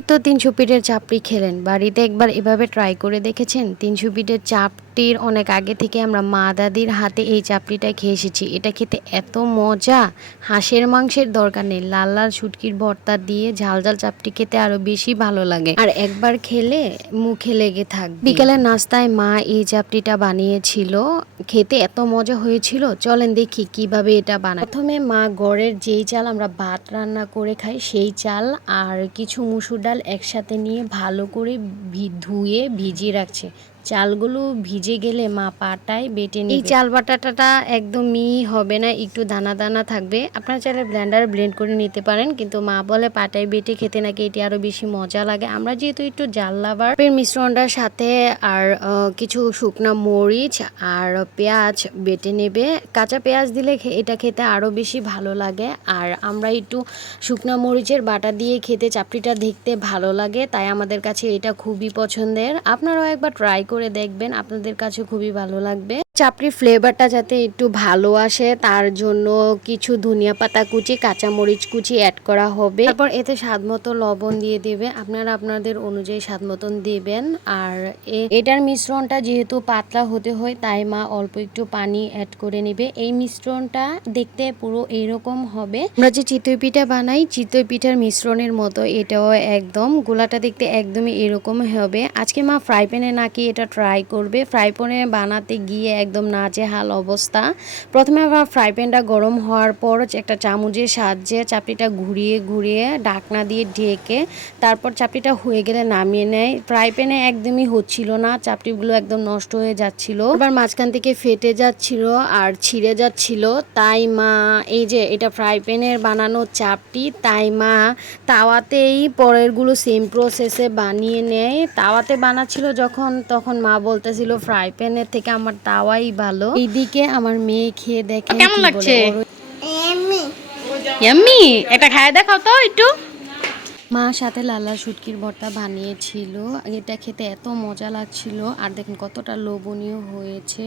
তো তিনশো পিঠের চাপড়ি খেলেন। বাড়িতে একবার এভাবে ট্রাই করে দেখেছেন? তিনশো পিঠের চাপটির অনেক আগে থেকে আমরা মা দাদির হাতে এই চাপড়িটা খেয়ে এসেছি। এটা খেতে এত মজা। হাঁসের মাংসের দরকার নেই। লাল লাল শুটকির ভর্তা দিয়ে ঝাল ঝাল চাপটি খেতে আরও বেশি ভালো লাগে। আর একবার খেলে মুখে লেগে থাকবে। বিকালের নাস্তায় মা এই চাপটিটা বানিয়েছিল। খেতে এত মজা হয়েছিল। চলেন দেখি কীভাবে এটা বানায়। প্রথমে মা গড়ের যেই চাল আমরা ভাত রান্না করে খাই, সেই চাল আর কিছু মুসুর ডাল একসাথে নিয়ে ভালো করে ধুয়ে ভিজিয়ে রাখছে। চালগুলো ভিজে গেলে মা পাটায় বেটে নিয়ে এই চাল বাটাটা একদম মিহি হবে না একটু দানা দানা থাকবে। আপনারা চাইলে ব্লেন্ডার ব্লেন্ড করে নিতে পারেন কিন্তু মা বলে পাটায় বেটে খেতে নাকি এটি আরও বেশি মজা লাগে। আমরা যেহেতু একটু জাল লাভার মিশ্রণটার সাথে আর কিছু শুকনো মরিচ আর পেঁয়াজ বেটে নেবে। কাঁচা পেঁয়াজ দিলে এটা খেতে আরও বেশি ভালো লাগে। আর আমরা একটু শুকনো মরিচের বাটা দিয়ে খেতে চাপড়িটা দেখতে ভালো লাগে তাই আমাদের কাছে এটা খুবই পছন্দের। আপনারাও একবার ট্রাই করে দেখবেন আপনাদের কাছে খুবই ভালো লাগবে। চাপড়ির ফ্লেভারটা যাতে একটু ভালো আসে, তার জন্য কিছু ধনিয়া পাতা কুচি কাঁচা মরিচ কুচি অ্যাড করা হবে। তারপর এতে স্বাদ মতো লবণ দিয়ে দেবে। আপনারা আপনাদের অনুযায়ী স্বাদ মতন দেবেন। আর এটার মিশ্রণটা যেহেতু পাতলা হতে হয়, তাই মা অল্প একটু পানি অ্যাড করে নেবে। এই মিশ্রণটা দেখতে পুরো এইরকম হবে। আমরা যে চিতই পিঠা বানাই, চিতই পিঠার মিশ্রণের মতো এটাও একদম। গোলাটা দেখতে একদমই এরকম হবে। আজকে মা ফ্রাই প্যানে নাকি এটা ট্রাই করবে। ফ্রাই প্যানে বানাতে গিয়ে একদম নাজেহাল অবস্থা। প্রথমে আবার ফ্রাই প্যানটা গরম হওয়ার পর একটা চামচের সাহায্যে চাপড়িটা ঘুরিয়ে ঘুরিয়ে ঢাকনা দিয়ে ঢেকে তারপর চাপড়িটা হয়ে গেলে নামিয়ে নেয়। ফ্রাই প্যানে একদমই হচ্ছিল না, চাপড়িগুলো একদম নষ্ট হয়ে যাচ্ছিল। এবার মাঝখান থেকে ফেটে যাচ্ছিল আর ছিঁড়ে যাচ্ছিল। তাই মা, এই যে এটা ফ্রাই প্যানের বানানো চাপটি তাই মা তাওয়াতেই পরেরগুলো সেম প্রসেসে বানিয়ে নেয়। তাওয়াতে বানাচ্ছিল যখন, তখন মা বলতেছিল, ফ্রাই প্যানের থেকে আমার তাওয়াই ভালো। এইদিকে আমার মেয়ে খেয়ে দেখে কেমন লাগছে? ইয়াম্মি এটা খায় দেখাও তো একটু। মা সাথে লালা শুটকির ভর্তা বানিয়েছিল। এটা খেতে এত মজা লাগছিল। আর দেখেন কতটা লোভনীয় হয়েছে।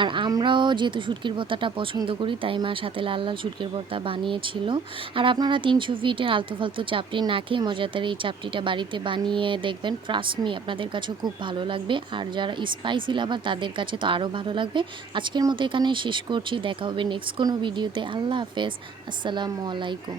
আর আমরাও যেহেতু শুটকির ভর্তাটা পছন্দ করি, তাই মা সাথে লাল লাল শুটকির ভর্তা বানিয়েছিল। আর আপনারা তিনশো ফিটের আলতু ফালতু চাপড়ি না খেয়ে মজাদার এই চাপটিটা বাড়িতে বানিয়ে দেখবেন। ট্রাস্টমি আপনাদের কাছে খুব ভালো লাগবে। আর যারা স্পাইসি লাভার তাদের কাছে তো আরও ভালো লাগবে। আজকের মতো এখানে শেষ করছি। দেখা হবে নেক্সট কোনো ভিডিওতে আল্লাহ হাফেজ। আসসালামু আলাইকুম।